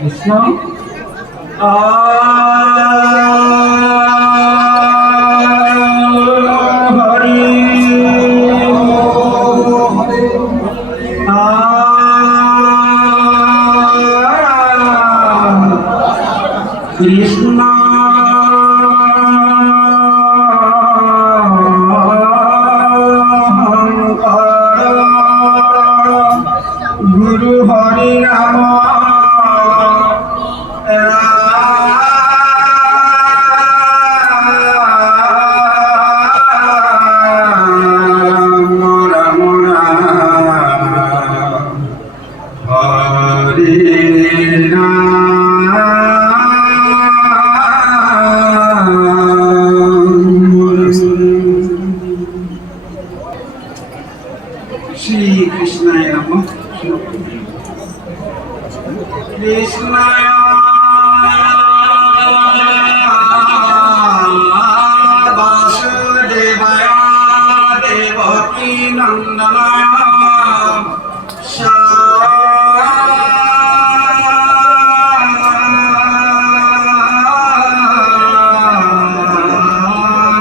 কৃষ্ণ হরি কৃষ্ণ গুরু হরি রাম श्री कृष्णाय नमः कृष्णाय वासुदेवाय देवकी नंदनाय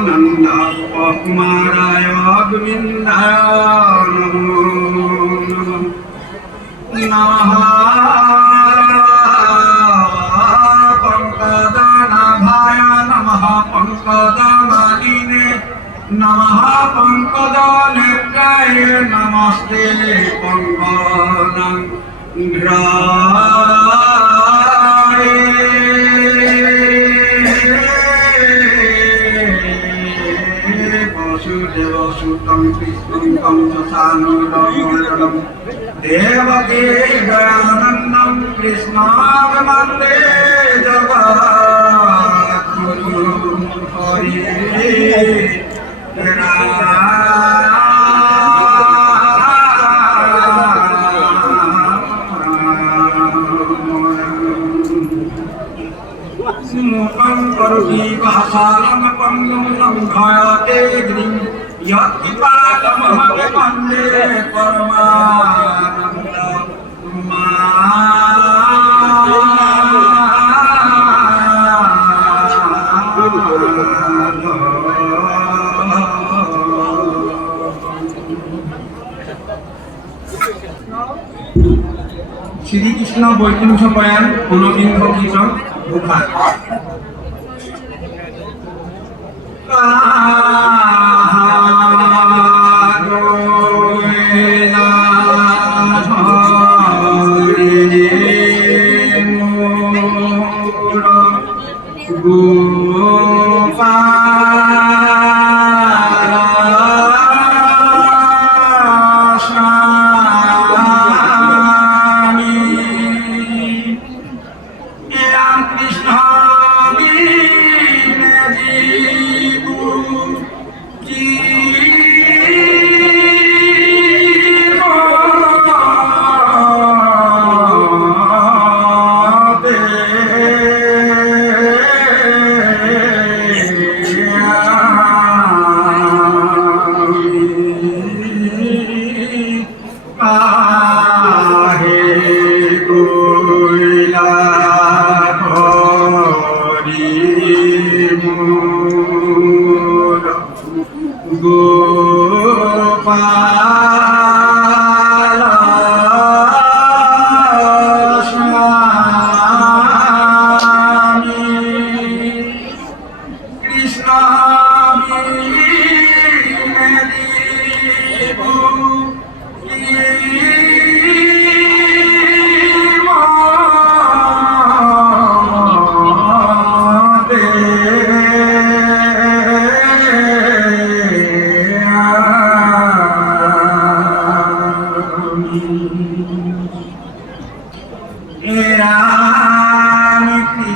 नंद कुमाराय गोविंदाय नमः पंकजनाभाय नमः पंकजमालिने नमः पंकजनेत्राय नमस्ते पंकजनग्राय वसुदेव सुतं कृष्णं कंसचानूरमर्दनं देवकी दयानन्दं कृष्णं वन्दे जगद्गुरुं हरे मुखं करोति वाचालं पङ्गुं लङ्घयते गिरिं यत्कृपातमहं वन्दे শ্রীকৃষ্ণ বৈকুণ্ঠ প্রয়াণ ঊনবিংশ কীর্তন ভূপাল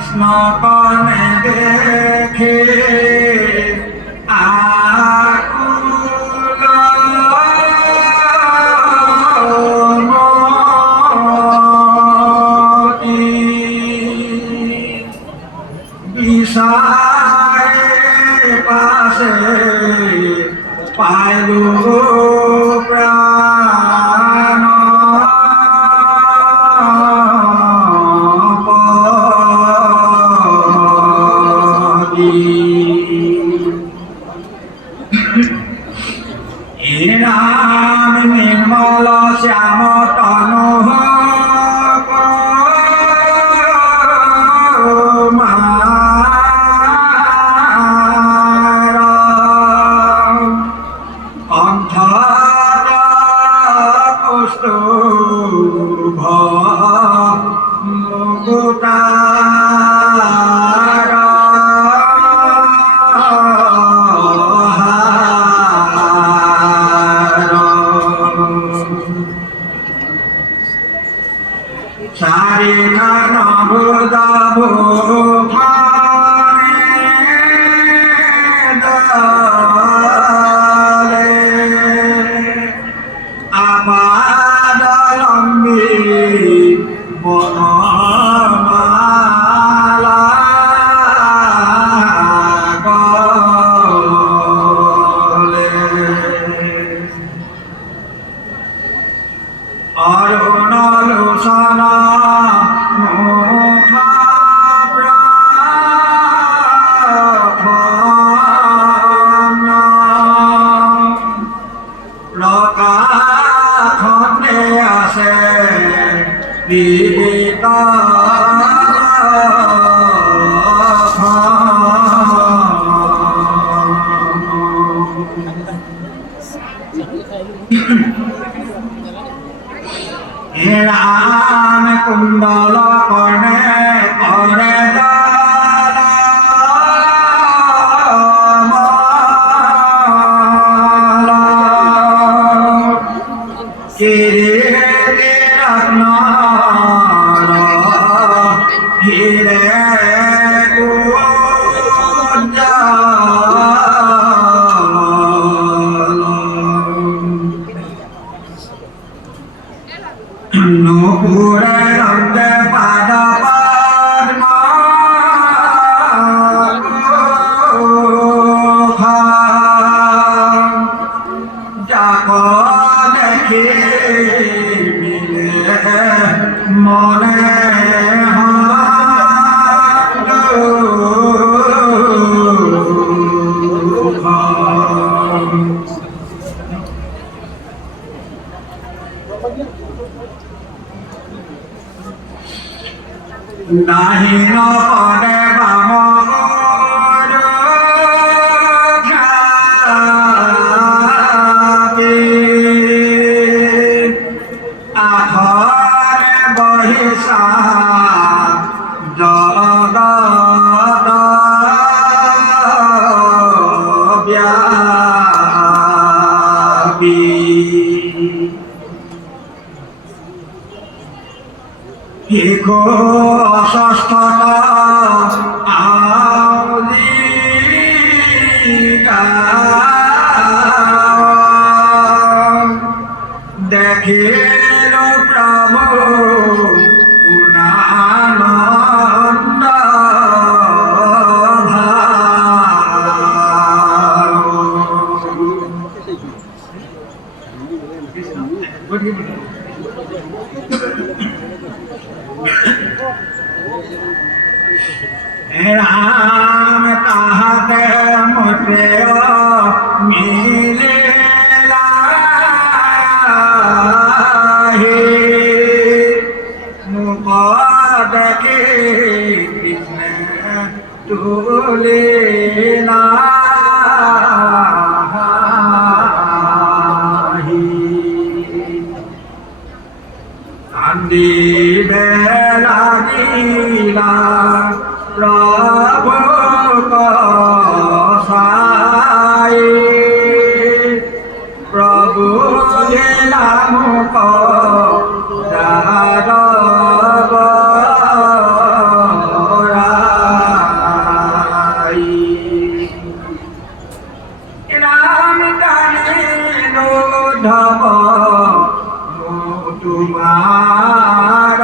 कृष्ण कौन देखे पासे पायलो प्राण মুকুটার সারে খান বুদাব অরুণালোচনা মুখা প্রার্থনা লকাখণ্ডে আছে বিদিতা রাম কুণ্ডল কর্ণে করে হিরে নুপুরে রঙ্গে পাদ পদ্মা যাক দেখি মিলে মনে দাহিন পদে বাম আখরে বহিষা জগদ ব্যাপী হিকো অসস্থতা আউলিকা দেখিল প্রভু পূর্ণানন্দ রাম তাহাতে মোটে মিলে মুখ দেখে কৃষ্ণ তুলে কান্দিবে লাগিলা প্রভু কসাই প্রভু নাম রাম কানে ধব তোমার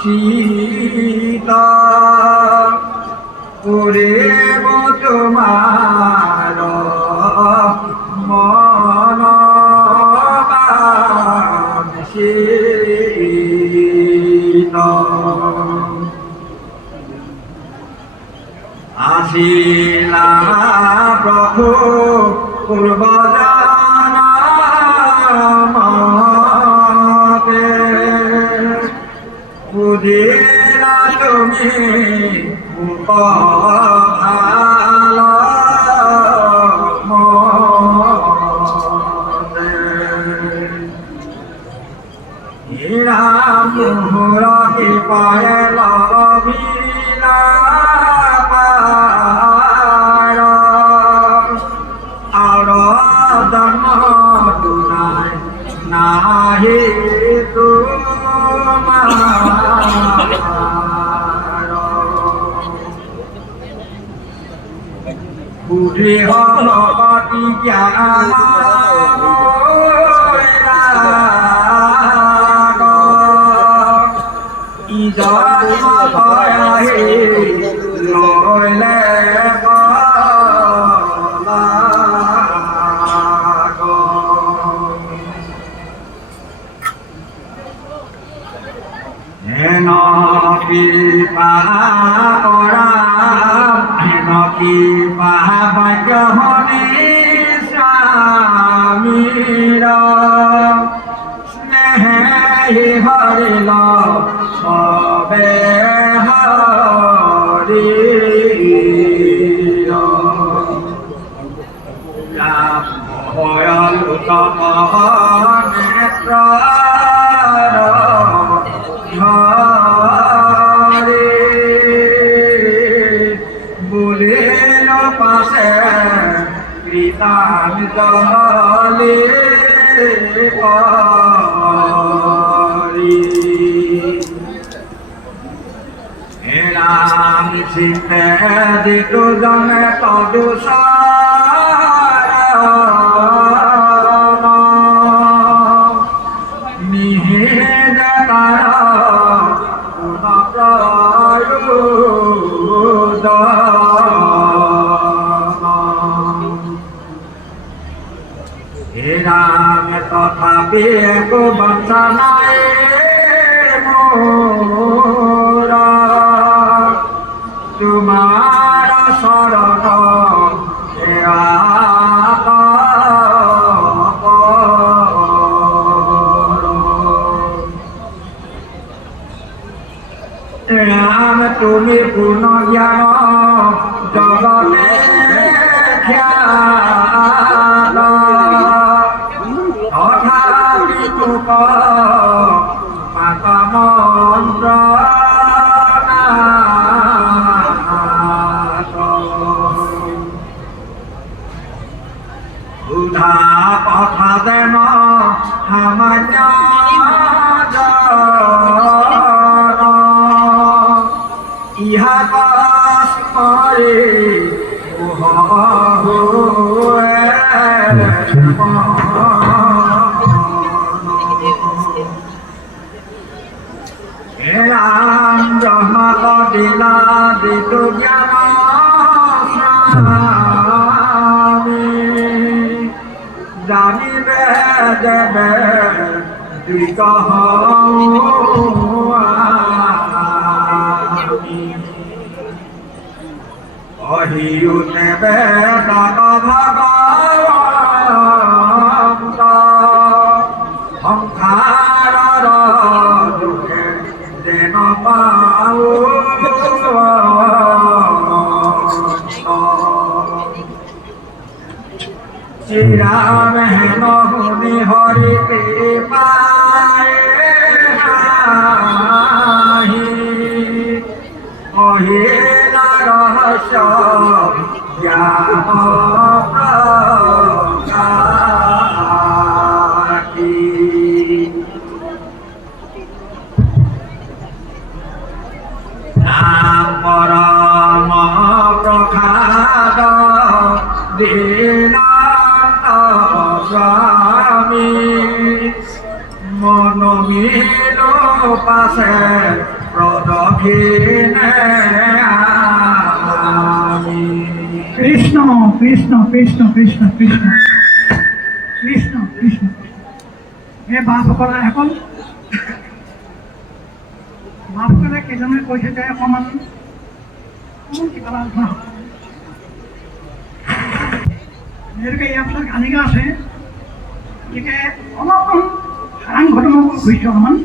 সীতা পুরে তোমার মন সীতা আসিলা প্রভু পূর্ব বুঝিলা তুমি ভালো রাম মোহরকে পায়ে লভিলা পার আর জন্ম তুনাই নাহি তোমার বুদ্ধি হল অতি জ্ঞান লইলে হেন কৃপা কৰা হেন কৃপা বাক্য শুনি স্বামীৰ স্নেহে হৰিল সবে হৰি ভয়ল তম নেত্ৰ বুলিল পাছে কৃতাঞ্জলি কৰি ৰাম চিন্তে যিটো জনে তদুচাৰ নিহিত তাৰ পুনঃপ্ৰয়োগ হে রাম তথাপি এক বাঞ্ছা নাই মোর তোমার শরণ রাম তুমি পূর্ণ জ্ঞান জগতে খ্যাত তথাপি তুক পাত মন্ত্র বুধা কথা দেন সামান্য ইহা কস্মরে রাম ব্রহ্ম দিলা দিতু জ্ঞান জানিবে দেবে দিত অহিউ নেবে তত ভগবন্ত সংসাৰৰ দুখে যেন পাও শ্ৰীৰাম হেন শুনি হৰি কৃপাই অহিলা ৰহস্য জ্ঞান প্ৰকাশি নাম পৰম প্ৰসাদ দীনান্ত স্বামী মনোমিল পাছে প্ৰদক্ষিণে কৃষ্ণ কৃষ্ণ কৃষ্ণ কৃষ্ণ কৃষ্ণ কৃষ্ণ কৃষ্ণ এই বাপসকলে এখন বাপসকলে কেইজনে কৈছে যে অকণমান কিবা আলোচনা হ'ব যিহেতুকে ইয়াৰ পিছত গানিকা আছে গতিকে অলপমান সাৰাং ঘটনা কৈছোঁ অকণমান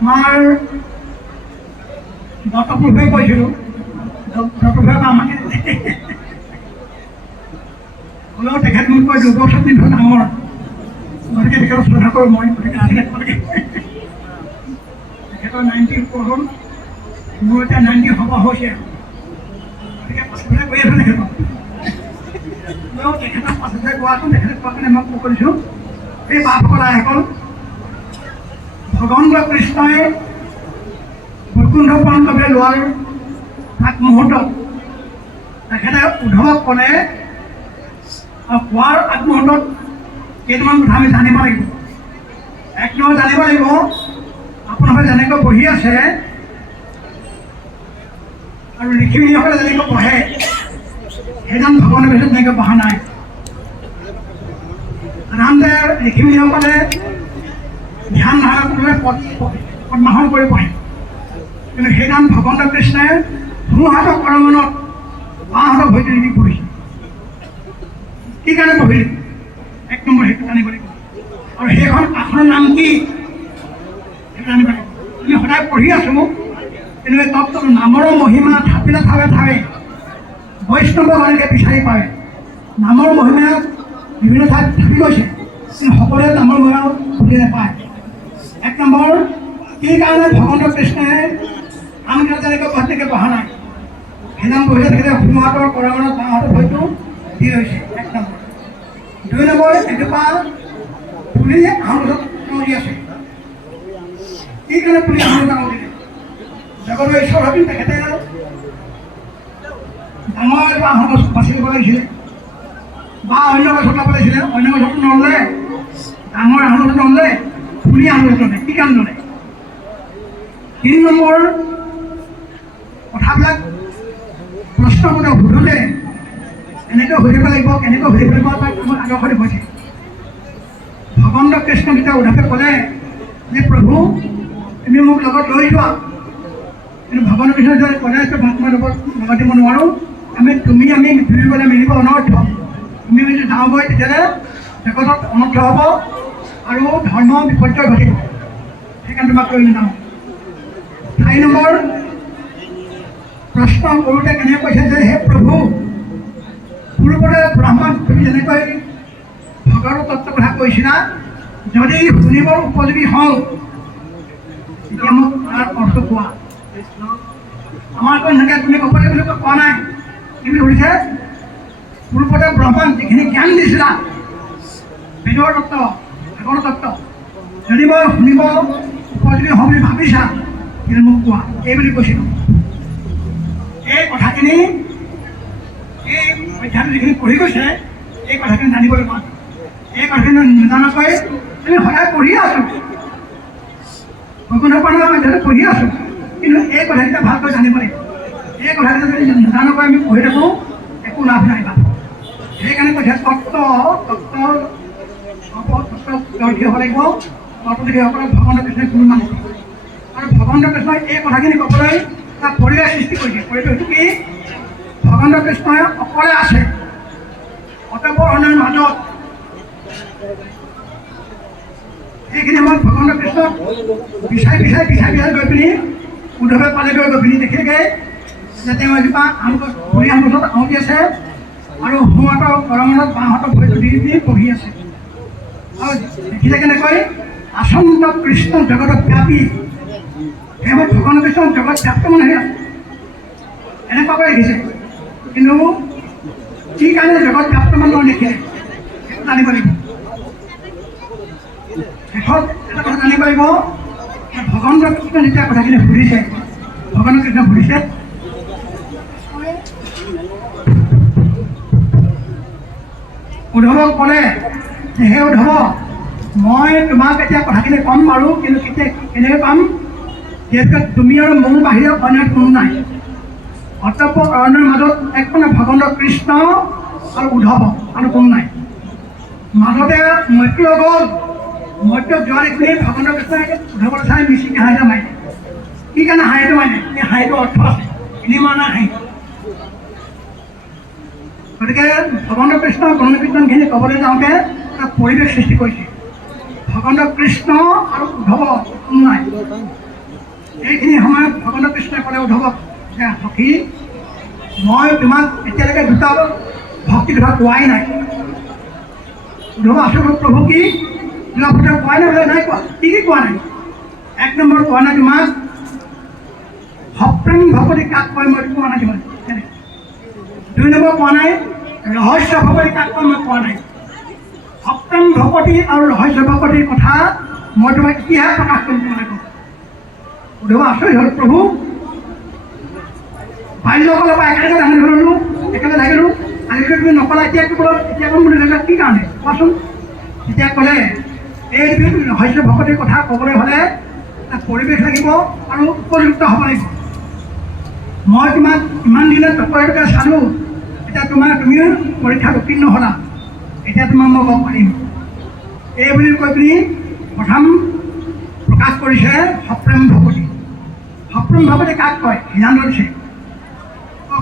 আমাৰ দত্তপ্ৰভুৱে কৈছিলোঁ দত্তপ্ৰভুৱে আমাকে হ'লেও তেখেত মোতকৈ 2 বছৰ 3 বছৰ ডাঙৰ গতিকে তেখেতক শ্ৰদ্ধা কৰোঁ মই গতিকে তেখেত তেখেতৰ 90 ওপৰ হ'ল, মোৰ এতিয়া 90 হ'ব হৈছে। গতিকে পাছতে গৈ আছে তেখেতক তেখেতক পাছতে গোৱাটো তেখেতে কোৱা কাৰণে মই কৰিছোঁ। এই বাপসকল আইসকল, ভগৱন্ত কৃষ্ণই বৈকুণ্ঠ প্ৰাণ কবিৰে লোৱাৰ আগমুহূৰ্তত তেখেতে উদ্ধৱক ক'লে, কোৱাৰ আগমুহূৰ্তত কেইটামান কথা আমি জানিব লাগিব। এক নম্বৰ জানিব লাগিব, আপোনালোকে যেনেকৈ বহি আছে আৰু ঋষিমুনিসকলে যেনেকৈ বহে, সেইজন ভগৱানৰ পিছত তেনেকৈ বহা নাই। সাধাৰণতে ঋষিমুনিসকলে ধ্যান ধাৰণা কৰি পদ্মাসন কৰি বহে, কিন্তু সেইজন ভগৱন্ত কৃষ্ণই সোঁহাতৰ কৰমণত বাওঁহাতৰ ভৰিটো দি বহিছে। কি কাৰণে বহিলে? এক নম্বৰ সেইটো জানিব লাগিব। আৰু সেইখন আসনৰ নাম কি সেইটো জানিব লাগিব। আমি সদায় পঢ়ি আছোঁ, কিন্তু এই তত্ত্ব নামৰ মহিমা থাপিলে থাৱে থাৱে বৈষ্ণৱ গণকে বিচাৰি পায়। নামৰ মহিমা বিভিন্ন ঠাইত থাকি গৈছে, কিন্তু সকলোৱে নামৰ মহিমা বুজি নাপায়। এক নম্বৰ, কি কাৰণে ভগৱন্ত কৃষ্ণই আনকেইটা যেনেকৈ প্ৰত্যেকে বহা নাই, সেইজন বহিলে তেখেতে সোঁহাতৰ কৰমণত বাওঁহাতৰ ভৰিটো দি হৈছে। এক নম্বৰ। দুই নম্বৰ, এজোপা পুলি আঙুলিত কামুৰি আছে। কি কাৰণে পুলি আঙুলিত কামুৰিলে? জগতৰ ঈশ্বৰ ভাবি তেখেতে ডাঙৰ এজোপা আঙুল গছ বাছি ল'ব লাগিছিলে, বা অন্য গছত ল'ব লাগিছিলে। অন্য গছত নল'লে, ডাঙৰ আঙুলত নল'লে, পুলি আঙুলিত ল'লে। কি কাৰণে ল'লে? ৩ নম্বৰ, কথাবিলাক প্ৰশ্ন কৰি সুধোতে এনেকৈ সুধিব লাগিব, কেনেকৈ সুধিব লাগিব, তাক আমাক আদৰ্শ দেখুৱাইছে। ভগৱন্ত কৃষ্ণ যেতিয়া উদ্ধৱে ক'লে যে প্ৰভু তুমি মোক লগত লৈ যোৱা, কিন্তু ভগৱন্ত কৃষ্ণ যদি ক'লে মই লগত দিব নোৱাৰোঁ, তুমি আমি দুই গ'লে মিলিব অনৰ্থ। তুমি যদি যাওঁগৈ তেতিয়াহ'লে জগতত অনৰ্থ হ'ব আৰু ধৰ্ম বিপৰ্যয় ঘটিব, সেইকাৰণে তোমাক লৈ নাযাওঁ। ৪ নম্বৰ, প্ৰশ্ন কৰোঁতে কেনেকৈ কৈছে যে হে প্ৰভু, পূৰ্বতে ব্ৰাহ্মণ তুমি যেনেকৈ ভগৱতৰ তত্ত্বৰ কথা কৈছিলা, যদি শুনিবৰ উপযোগী হওঁ তেতিয়া মোক তাৰ অৰ্থ কোৱা। আমাৰ আকৌ এনেকৈ তুমি ক'ব লাগিব বুলি কোৱা নাই। কি বুলি সুধিছে? পূৰ্বতে ব্ৰহ্মণ যিখিনি জ্ঞান দিছিলা, বেদৰ তত্ত্ব, ভাগৱতৰ তত্ত্ব, যদি মই শুনিব উপযোগী হওঁ বুলি ভাবিছা, কিন্তু মোক কোৱা, এই বুলি কৈছিলোঁ। এই কথাখিনি, এই অধ্যায়টো যিখিনি পঢ়ি গৈছে, এই কথাখিনি জানিবলৈ পাওঁ। এই কথাখিনি নজনাকৈ আমি সদায় পঢ়ি আছোঁ, বৈকুণ্ঠ প্ৰাণৰ অধ্যায়টো পঢ়ি আছোঁ, কিন্তু এই কথাকেইটা ভালকৈ জানিব লাগিব। এই কথাকেইটা যদি নজনাকৈ আমি পঢ়ি থাকোঁ, একো লাভ নাই। সেইকাৰণে কৈছে তত্ত্ব দৰ্শী হ'ব লাগিব। তত্ত্বদৰ্শীসকলক ভগৱন্ত কৃষ্ণই গুৰু নাম দিয়ে। আৰু ভগৱন্ত কৃষ্ণই এই কথাখিনি ক'বলৈ এটা পৰিৱেশ সৃষ্টি কৰিছে। পৰিৱেশটো কি? ভগৱন্ত কৃষ্ণই অকলে আছে, অতঃপৰ অন্যৰ মাজত। এইখিনি সময়ত ভগৱন্ত কৃষ্ণক বিচাৰি গৈ পিনি উদ্ধৱে পালেগৈ। গৈ পিনি দেখিলেগৈ যে তেওঁ এজোপা পুলি আম গছত আউতি আছে আৰু সোঁহাতৰ কৰমণত বাওঁহাতৰ ভৰিটো দি দি বহি আছে। আৰু দেখিলে কেনেকৈ? আচন্ত কৃষ্ণ জগতত ব্যাপী। সেই সময়ত ভগৱান কৃষ্ণ জগত ব্যাপ্ত মানুহে আছে, এনেকুৱাকৈ দেখিছে। কিন্তু কি কাৰণে জগত ব্যাপ্ত মানুহৰ দেখিলে সেইটো জানিব লাগিব। শেষত এটা কথা জানিব লাগিব, ভগৱন্ত কৃষ্ণ যেতিয়া কথাখিনি সুধিছে, ভগৱান কৃষ্ণ সুধিছে, উদ্ধৱক ক'লে যে হে উদ্ধৱ, মই তোমাক এতিয়া কথাখিনি ক'ম পাৰোঁ, কিন্তু কেতিয়া কেনেকৈ পাম? যিহেতু তুমি আৰু মোৰ বাহিৰে অন্য কোনো নাই। অতঃপৰ অৰণ্যৰ মাজত একমাত্ৰ ভগৱন্ত কৃষ্ণ আৰু উদ্ধৱ আৰু কোনো নাই। মাজতে মৈত্ৰী গ'ল, মৈত্ৰীক যোৱা দেখি ভগৱন্ত কৃষ্ণই উদ্ধৱলৈ চাই মিচিকি হাঁহিটো মাৰিলে। কি কাৰণে হাঁহিটো মাৰিলে? এই হাঁহিটো অৰ্থ আছে, এনেই মৰা নাই হাঁহি। গতিকে ভগৱন্ত কৃষ্ণ গুণকীৰ্তনখিনি ক'বলৈ যাওঁতে এটা পৰিৱেশ সৃষ্টি কৰিছে। ভগৱন্ত কৃষ্ণ আৰু উদ্ধৱ কোনো নাই। এইখিনি সময়ত ভগৱন্ত কৃষ্ণই ক'লে উদ্ধৱক যে সখী, মই তোমাক এতিয়ালৈকে দুটা ভক্তি কথা কোৱাই নাই। উদ্ধৱ আচল প্ৰভু কি? দুটা কথা কোৱাই নাই বোলে, নাই কোৱা। কি কোৱা নাই? এক নম্বৰ কোৱা নাই তোমাক সপ্ৰেম ভকতি কাক কয় মই কোৱা নাই কিমান দুই নম্বৰ কোৱা নাই ৰহস্য ভকতি কাক কয় মই কোৱা নাই সপ্ৰেম ভকতি আৰু ৰহস্য ভকতিৰ কথা মই তোমাক ইতিহাস প্ৰকাশ কৰিব লাগিব সুধিব আচৰিত হ'ল প্ৰভু বাল্যকালৰ পৰা একেলগে ডাঙৰ ধৰিলোঁ একেলগে থাকিলোঁ আজিকালি তুমি নকলা এতিয়া কেৱল এতিয়া ক'ম বুলি ধৰিলে কি কাৰণে কোৱাচোন তেতিয়া ক'লে এই ৰহস্য ভকতিৰ কথা ক'বলৈ হ'লে পৰিৱেশ লাগিব আৰু উপযুক্ত হ'ব লাগিব মই তোমাক ইমান দিনে টকৰটোকে চালোঁ এতিয়া তুমিও পৰীক্ষাত উত্তীৰ্ণ হ'লা এতিয়া তোমাক মই ক'ব পাৰিম এই বুলি কৈ পিনি প্ৰথম প্ৰকাশ কৰিছে সপ্ৰেম ভকতি সপ্ৰেম ভকতি কাক কয় সিদ্ধান্ত দিছে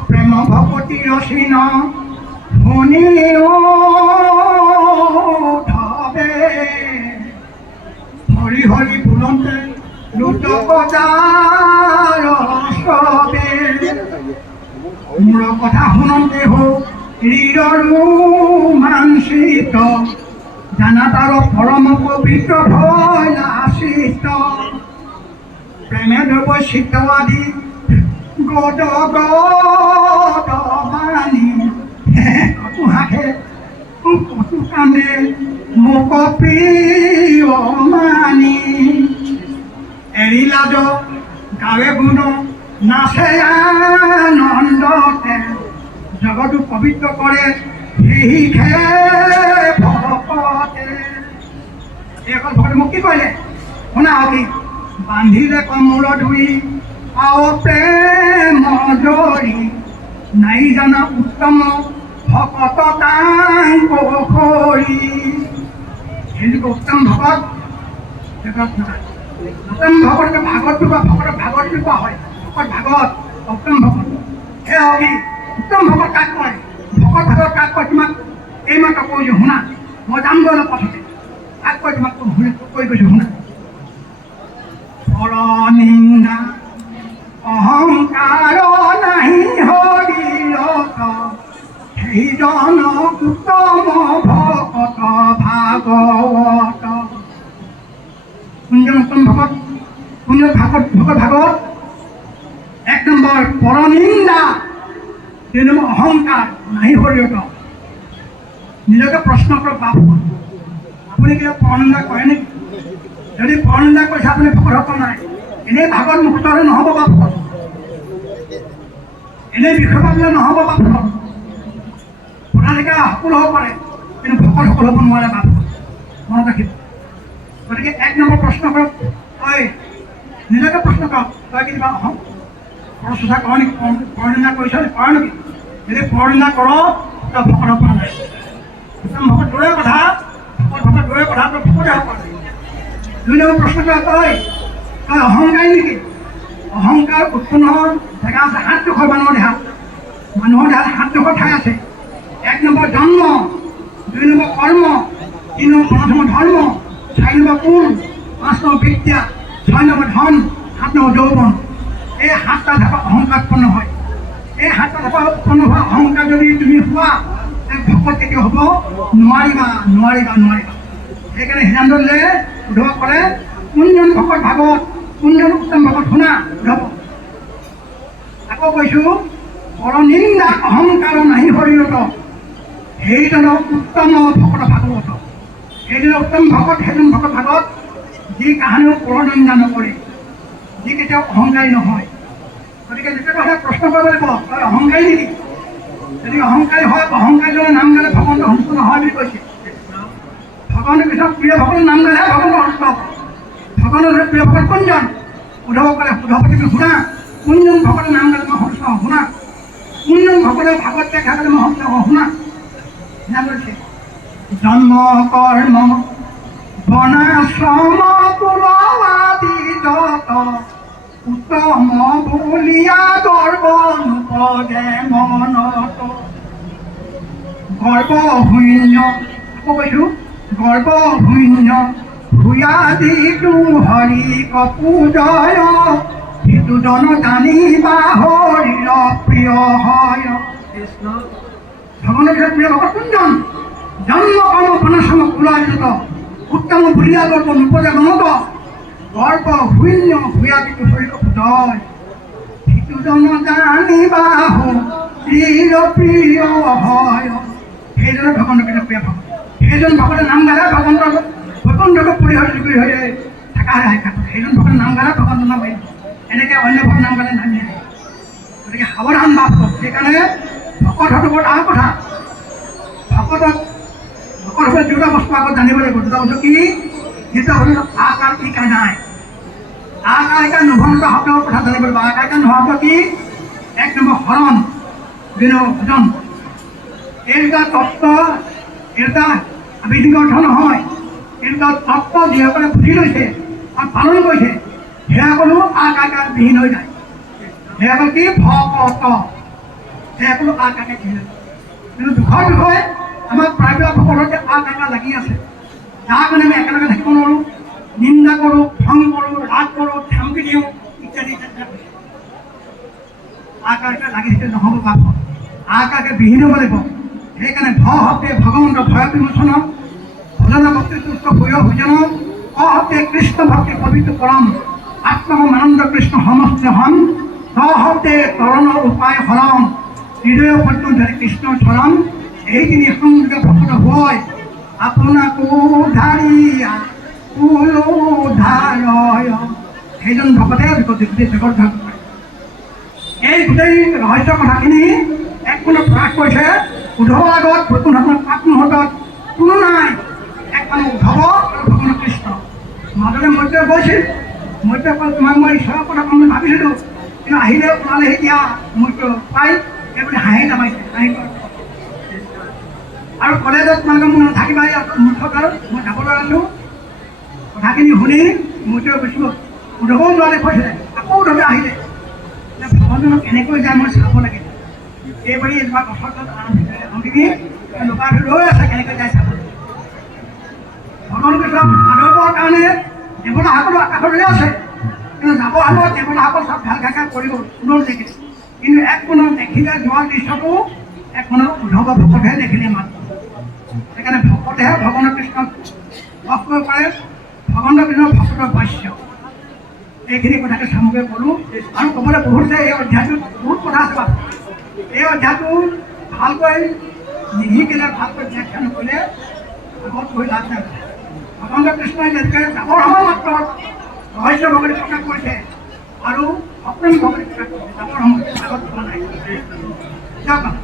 প্ৰেম ভকতি ৰচিন শুনি ধবে হৰি হৰি বুলন্তে লুট বজাৰ সবে মোৰ কথা শুনন্তে হওক হৃদয়ো মানচিত জানা তাৰ পৰম পবিত্ৰ ভয় নাচিত প্ৰেমে দ্ৰব্য চিত্ত আদি গদ গদ মানি কতো হাসে কতো কান্দে মোক প্ৰিয় মানি এৰি লাজ গাৱে গুণ নাচে আনন্দতে জগতো পবিত্ৰ কৰে সেই ভকতে এই অকল ভকতে মোক কি কৰিলে শুনা হকি বান্ধিলে কমূৰ ধুই আও প্ৰেম জৰি নাই জানা উত্তম ভকত তাং পখৰি সেইটোকে উত্তম ভকত উত্তম ভকত ভাগৱতটো বা ভকতৰ ভাগৱতটো কোৱা হয় ভকত ভাগৱত উত্তম ভকত সেই হকি উত্তম ভকত কাক কয় ভকত ভাগৱত কাক কয় তোমাক এইমাত্ৰ কৈছোঁ শুনা মই যামগৈ অলপ পাছতে কাক কয় তোমাক কৈ গৈছোঁ শুনা পৰনিন্দা অহংকাৰ নাহি হৰিলত সেইজন উত্তম ভকত ভাগৱত কোনজন উত্তম ভকত কোনজন ভকত ভাগৱত এক নম্বৰ পৰনিন্দা দুই নম্বৰ অহংকাৰ নাহি হৰিলত নিজকে প্ৰশ্ন কৰক বাপ আপুনি কিবা পৰনিন্দা কৰে নেকি যদি পৰনিন্দা কৰিছে আপুনি ভকত হ'ব নাই এনেই ভাগত মুক্ত হ'লে নহ'ব বা ভকত এনেই বিষয় পাতিলে নহ'ব বা ভকত প্ৰধানিকা সকলো হ'ব পাৰে কিন্তু ভকত সকলো হ'ব নোৱাৰে বা ভকত মনত ৰাখিব গতিকে এক নম্বৰ প্ৰশ্ন কৰক তই নিজকে প্ৰশ্ন কৰক তই কিবা পৰচৰ্চা কৰ নেকি পৰনিন্দা কৰিছ কৰ নেকি যদি পৰনিন্দা কৰ তই ভকত হ'ব নাই ভকত দূৰৰে কথা ভকত দূৰৰে কথা তই ভকতে হ'ব পাৰে দুই নম্বৰ প্ৰশ্ন কৰক তই অহংকাৰী নেকি অহংকাৰ উৎপন্ন জেগা আছে 7 মানুহৰ দেহাত দেহাত 7 ঠাই আছে এক নম্বৰ জন্ম দুই নম্বৰ কৰ্ম 3 নম্বৰ ধৰ্ম 4 নম্বৰ কুল 5 নম্বৰ বিদ্যা 6 নম্বৰ ধন 7 নম্বৰ যৌৱন এই 7টা ধাপা অহংকাৰ উৎপন্ন হয় এই 7টা ধাপা উৎপন্ন হোৱা অহংকাৰ যদি তুমি হোৱা ভকত কেতিয়া হ'ব নোৱাৰিবা সেইকাৰণে সিদ্ধান্ত দিলে উদ্ধৱ কৰে কোনজন ভকত ভাগৱত কোনজন উত্তম ভকত শুনা উদ্ধৱ আকৌ কৈছোঁ পৰনিন্দা অহংকাৰ নাহি হৰিলত সেইজন উত্তম ভকত ভাগৱত সেইজন উত্তম ভকত সেইজন ভকত ভাগৱত যি কাহানিও পৰনিন্দা নকৰে যি কেতিয়াও অহংকাৰী নহয় গতিকে যেতিয়া কথা প্ৰশ্ন কৰিব লাগিব তই অহংকাৰী নেকি যদি অহংকাৰী হয় অহংকাৰীজনে নাম গালে ভগৱন্ত সন্তুষ্ট নহয় বুলি কৈছে ভগৱানৰ পিছত প্ৰিয় ভকতৰ নাম গালেহে ভগৱন্ত সন্তুষ্ট হ'ব ভগৱানৰ প্ৰিয় ভকত কোনজন উদ্ধৱ ক'লে উদ্ধৱকে শুনা কোনজন ভকতৰ নাম গালে মই সন্তুষ্ট হওঁ শুনা কোনজন ভকতে ভাগৱত দেখা গ'লে মই সন্তুষ্ট হওঁ শুনা কৈছে জন্ম কৰ্ম বনাশ্ৰম কুলবাদী যত উত্তম বলিয়া গৰ্ব নপদে মনত গৰ্ব শূন্য আকৌ কৈছোঁ গৰ্ব শূন্য ভূয়াদিটো হৰি কপূজয় সেইটো জন জানিবা হৰিৰ প্ৰিয় হয় কৃষ্ণ ভগৱানৰ প্ৰিয় ভকত কোনজন জন্ম কৰ্ম বনাশ্ৰম কুলাদিত উত্তম বলিয়া গৰ্ব নপদে মনত গৰ্ব শূন্য ভূয়াদিটো হৰি কপূজয় সেইটো জন জানিবাহু চিৰ প্ৰিয় হয় সেইজনে ভগৱানৰ কিন্তু প্ৰিয় ভগৱান সেইজন ভগৱানৰ নাম গালে ভগৱানৰ ভগৱানকে পৰিহৰি হৈ থকা সেইজন ভগৱানৰ নাম গালে ভগৱানৰ নাম এনেকৈ অন্য ভগৱানৰ নাম গালে নাম নিয়ে গতিকে সাৱধান বাপ সেইকাৰণে ভকত হোৱাটো বৰ ডাঙৰ কথা ভকত হ'লে দুটা বস্তু আগত জানিব লাগিব দুটা বস্তু কি যিটো হ'ল আকাৰ ইকাৰ নাই আকাৰ ইকাৰ নোহোৱা শব্দৰ কথা জানিব লাগিব আকাৰ ইকাৰ নোহোৱা কি এক নম্বৰ হৰণ দুই নম্বৰ ভজন এই দুটা তত্ত্ব এই দুটা আৱেদিক অৰ্থ নহয় এই দুটা তত্ত্ব যিসকলে বুজি লৈছে আৰু পালন কৰিছে সেয়াসকলো আকাৰ ইকাৰ বিহীন হৈ যায় সেয়াসকল কি ভকত সেয়াসকলো আকাৰ ইকাৰ বিহীন কিন্তু দুখৰ বিষয়ে আমাৰ প্ৰায়বিলাক ভকতৰ যে আকাৰ ইকাৰ লাগি আছে যাৰ কাৰণে আমি একেলগে থাকিব নোৱাৰোঁ নিন্দা কৰোঁ খং কৰোঁ ৰাগ কৰোঁ ধমকি দিওঁ ইত্যাদি আকাৰ ইকাৰ লাগি থাকিলে নহ'ব বাপ আকাৰকে বিহীন হ'ব লাগিব সেইকাৰণে ভক্তে ভগৱন্তৰ ভয় বিমোচন ভজন ভক্তি তুষ্ট ভূয় ভোজন অহতে কৃষ্ণ ভক্তি পবিত্ৰ পৰম আত্মমানন্দ কৃষ্ণ সমস্ত হন সহতে তৰণৰ উপায় হৰণ হৃদয় পদ্ম ধৰে কৃষ্ণৰ চৰণ এইখিনি সংযোগে ভক্ত হয় আপোনাকো ধাৰিয়া উধাৰয় সেইজন ভকতে গোটেই জগত ধ্বংস কৰে এই গোটেই ৰহস্য কথাখিনি এক কোণত প্ৰকাশ কৰিছে উদ্ধৱৰ আগত নতুন পাপ মুহূৰ্তত কোনো নাই এক মানে উদ্ধৱ আৰু ভগৱান কৃষ্ণ মাজতে মৈত্ৰেয় গৈছিল মৈত্ৰেয় ক'লে তোমাক মই ঈশ্বৰৰ কথা ক'ম বুলি ভাবিছিলোঁ কিন্তু আহিলে ওলালে এতিয়া মৈত্ৰেয় পাই এইবুলি হাঁহি নামাৰিছে হাঁহি আৰু কলেজত তোমালোকে মোক নাথাকিবা মুঠত আৰু মই যাবলৈ আছোঁ কথাখিনি শুনি মৈত্ৰেয় গৈছোঁ উদ্ধৱও যোৱালে কৈছিলে আকৌ উদ্ধৱে আহিলে ভগৱানজনক কেনেকৈ যায় মই চাব লাগে এইবাৰী এনেকুৱা গছৰ তলত আনকি লুকাই ৰৈ আছে কেনেকৈ যায় চাব ভগৱান কৃষ্ণ আদৰৰ কাৰণে দেৱতাসকলো আকাশত ৰৈ আছে কিন্তু যাব সময়ত দেৱতাসকল চব ভাল ঘাকা কৰিব কোনো দেখে কিন্তু এক কোণত দেখিলে যোৱাৰ দৃশ্যটো এক কোণত উদ্ধৱ ভকতহে দেখিলে মাত্ৰ সেইকাৰণে ভকতেহে ভগৱান কৃষ্ণক বস কৰিব পাৰে ভগৱান কৃষ্ণৰ ভকতৰ বাস্য এইখিনি কথাকে সামগ্ৰী ক'লোঁ আৰু ক'বলৈ বহুত আছে এই অধ্যায়টোত বহুত কথা আছে বাৰু এই অধ্যায়টো ভালকৈ নিশিকিলে ভালকৈ ব্যাখ্যা নকৰিলে আগত গৈ লাভ নাই ভগৱান কৃষ্ণই যেনেকৈ যাবৰ সময় মাত্ৰ ৰহস্য ভগৱতী প্ৰকাশ কৰিছে আৰু অপ্ৰেম ভগৱতী প্ৰকাশ কৰিছে যাবৰ সময় আগত পোৱা নাই